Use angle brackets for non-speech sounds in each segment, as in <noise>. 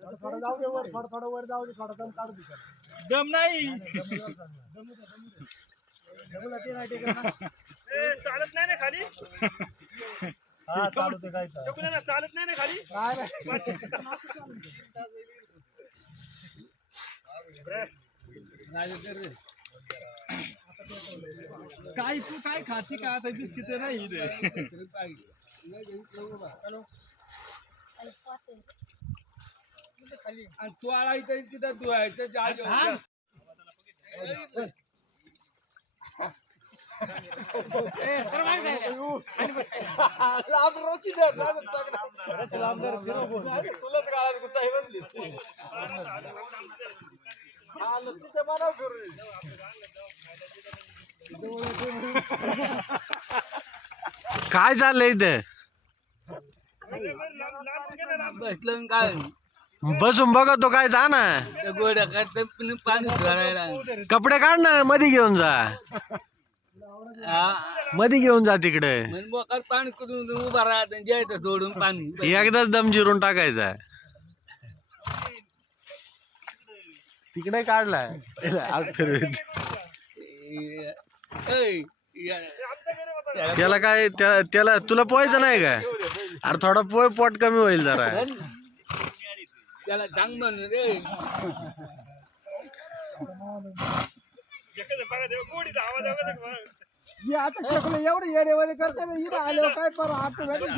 थोडं जाऊ दे वर थोडं थोडं वर जाऊ दे थोडं दम काढू दे त्याला. दम नाही जमलं ते नाही टिकत ना. चालत नाही ना खाली हा चालू ते काय तर. चालत नाही ना खाली काय नाही. काय तू काय खाती का आता बिस्किट नाही इथे आणि तू आला इथं तिथं तू आहे इथं जा जा. लांब रोची धर, लांब. तुलाच गाळात हे. काय चाललंय इथं? बसलं काय बसून बघतो काय जा ना. गोड्या पण पाणी कपडे काढ ना मध्ये घेऊन जा. मध्ये घेऊन जा तिकडे. पाणी उभा राहत द्यायचं सोडून पाणी. एकदाच दम जिरून टाकायचा. तिकडे काढलाय. त्याला काय त्या- त्याला तुला पोहायचं नाही का? अरे थोडा पोय पोट कमी होईल जरा. त्याला सांग म्हणून रे. हे आता चकले एवढे येडेवाले करतात ना, इथं आल्यावर काय पर ऑटोमॅटिक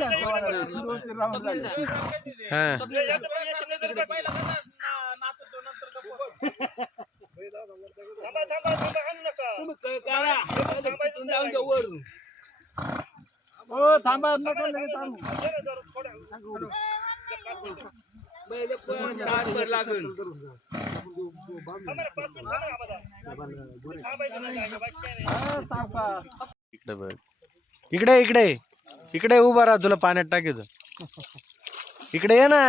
हा. थांबा थांबा थांबा नका. हो थांबा लगेच आणू. लागेल. हा. इकडे बघ. इकडे इकडे. इकडे उभा राहा तुला पाण्यात टाकायचं. इकडे ये ना.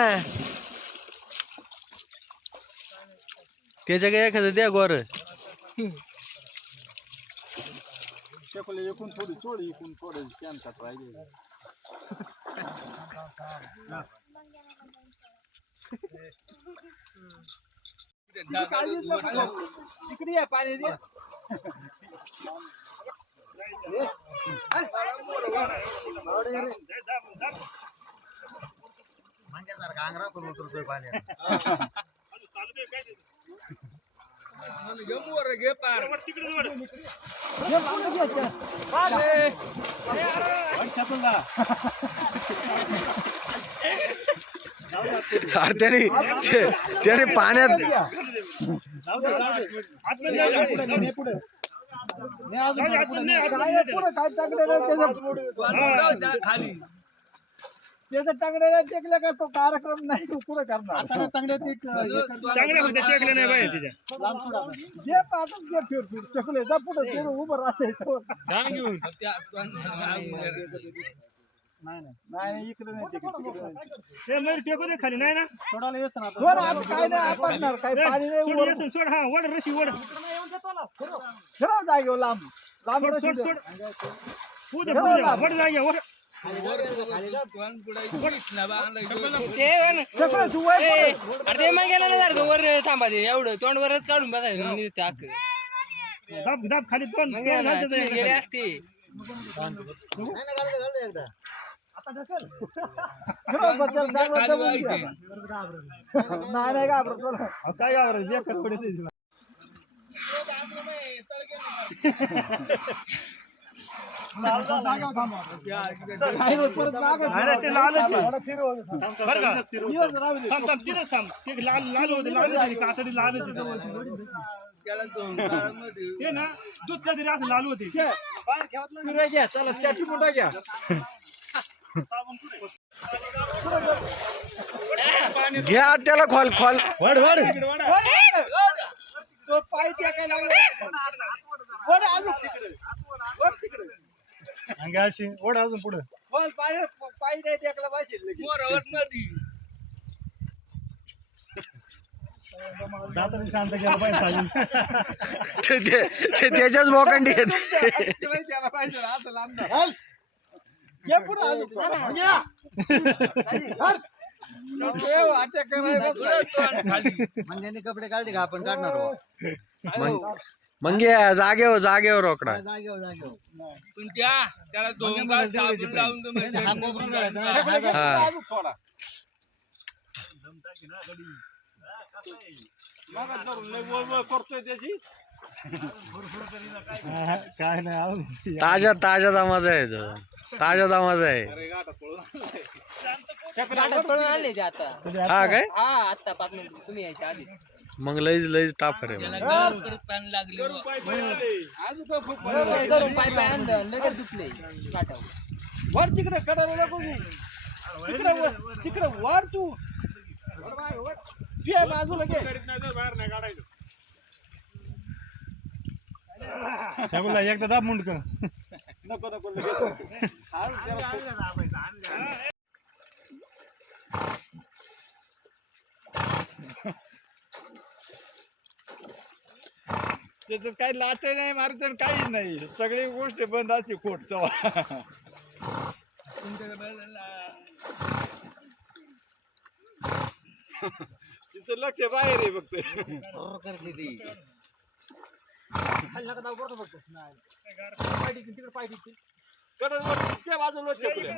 त्याच्या काय एखादं द्या गोर. एकूण थोडी एकूण थोडे त्यांचा पाहिजे तिकडे <laughs> या पाणी. दे चालू दे, काय ते. घे पार तिकडे. अरे त्याने ते- त्याने पाण्यात आतमध्ये जाऊ दे. जाऊ दे, आतमध्ये नाही, आतमध्ये काय नाही पुढे काय टाकलेलं आहे त्याचं जाऊ द्या खाली त्याचं टाकलेलं टेकलं का तो कार्यक्रम नाही तो पुढे करणार चांगले चांगल्या होत्या टेकल्या नाही बाई तिच्या जे पाहतात जे फिर फिर चकले जा पुढे ते उभं राहते त्या- नाही नाही. इकडे नाही टेकत, तिकडे नाही. लय टेकू दे खाली नाही ना? सोड आता काय नाही आपणणार काय पाणी नाही सोड वर येसून सोड. हा वड रशी वड. फिरव जागेवर लांब. लांब सोड रशी सोड दे. सोड पुढे पुढे वड जागे वड. चकले तू वय अरे ते मग गेलं ना सारखं वर थांबा ते एवढं. तोंड वरच काढून बघायचं नुसतं अख्खं. दाब दाब खाली दोन मग दोन गेलं ना, घालते तुम्ही ते गेले एका असते. नाही नाही घाबरत. काय आवडत बेकार ते ना दूध काहीतरी असं लाल होते. घ्या चला चाटी मोठा घ्या? घ्या त्याला खोल खोल वड वड तो पाय अजून तिकडे तिकडे अंगे अशी ओढ अजून पुढे वर पाय पाय नाही टेकला पाहिजे. मोरावटमध्ये जाताना शांत केलं पाहिजे. ते- त्याच्याच बोकांडी पाहिजे ना, असं लांब नाही. घे पुढं अजून. म्हणजे कपडे काढले का आपण काढणार आहोत. मग जागेवर जागेवर रोकडा जागेवर जागेवर पण त्या त्याला दोन गाल साबण लावून तुम्ही हा कोपरा करायचा. सगळे घेतलं हा. अजून थोडा. मागं धरून लय वळवळ करतोय त्याची हा, काय नाही अजून ताजा ताजा दामाचा आहे तो. ताजा दामाचा आहे. गाठात पळून आणले ते आता. हा काय? हा आता पाच मिनिट. तुम्ही यायच्या आधी मग लईच लईच टाफर आहे त्याला मग. गरम करत पाणी लागले अजून काय फुक काय करून पाय पाय आणलं. लगेच दुखले. गाठावर. वर तिकडे कडाला. तिकडे वर तिकडे वर तू. या बाजूला घे. एकदा दाब मुंडक. नको नको. त्याच्यात काही लाते नाही मारत काहीच नाही. सगळी गोष्ट बंद असते खोट. तिचं लक्ष बाहेर आहे फक्त. करते ती कडक त्या बाजूला चपल्या